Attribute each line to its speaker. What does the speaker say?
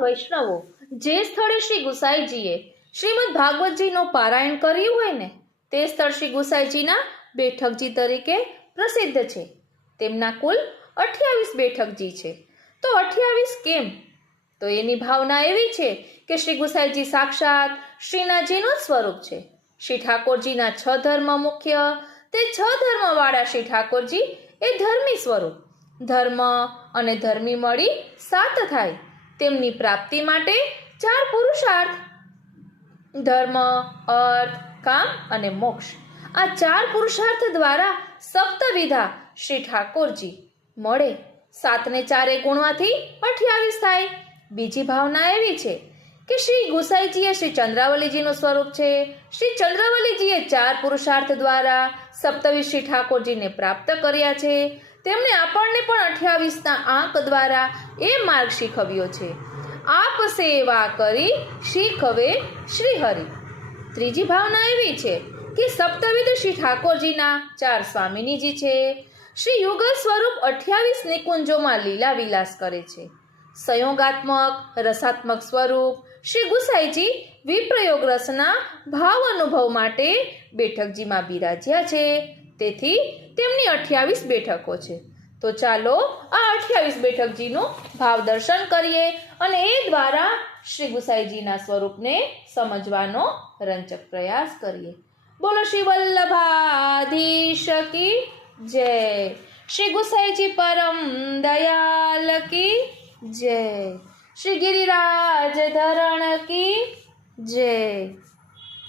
Speaker 1: વૈષ્ણવો, જે સ્થળે શ્રી ગુસાઈજીએ શ્રીમદ ભાગવતજીનો પારાયણ કર્યું હોય ને, તે સ્થળ શ્રી ગુસાઈજીના બેઠકજી તરીકે પ્રસિદ્ધ છે. તેમના કુલ અઠ્યાવીસ બેઠકજી છે. તો અઠ્યાવીસ કેમ? તો એની ભાવના એવી છે કે શ્રી ગુસાઈજી સાક્ષાત શ્રીનાથજીનું જ સ્વરૂપ છે. શ્રી ઠાકોરજીના છ ધર્મ મુખ્ય, તે છ ધર્મવાળા શ્રી ઠાકોરજી એ ધર્મી સ્વરૂપ. ધર્મ અને ધર્મી મળી સાત થાય. તેમની પ્રાપ્તિ માટે ચાર પુરુષાર્થ. ધર્મ, અર્થ, કામ અને મોક્ષ. આ ચાર પુરુષાર્થ દ્વારા સપ્તવિધા શ્રી ઠાકોરજી મળે. સાતને ચારે ગુણવાથી અઠ્યાવીસ થાય. બીજી ભાવના એવી છે કે શ્રી ગુસાઈજીએ શ્રી ચંદ્રાવલીજીનું સ્વરૂપ છે. શ્રી ચંદ્રાવલીજીએ ચાર પુરુષાર્થ દ્વારા સપ્તવી શ્રી ઠાકોરજીને પ્રાપ્ત કર્યા છે. તેમણે આપણને પણ અઠ્યાવીસના આંક દ્વારા એ માર્ગ શીખવ્યો છે. આપ સેવા કરી શીખવે શ્રી હરિ ત્રીજી ભાવના એવી છે કે સપ્તવિધ શ્રી ઠાકોરજીના ચાર સ્વામિનીજી છે. શ્રી યુગલ સ્વરૂપ અઠ્યાવીસ નિકુંજોમાં લીલા વિલાસ કરે છે. સંયોગાત્મક, રસાત્મક સ્વરૂપ શ્રી ગુસાઈજી વિપ્રયોગ રસના ભાવ અનુભવ માટે બેઠકજીમાં બિરાજ્યા છે. તેથી તેમની અઠ્યાવીસ બેઠકો છે. તો ચાલો આ અઠ્યાવીસ બેઠકજીનું ભાવ દર્શન કરીએ અને એ દ્વારા શ્રી ગુસાઈજીના સ્વરૂપને સમજવાનો રંચક પ્રયાસ કરીએ. બોલો શ્રી વલ્લભાધીશ કી જય. શ્રી ગુસાઈજી પરમ દયાલ કી જય. શ્રી ગિરિરાજ ધરણ કી જય.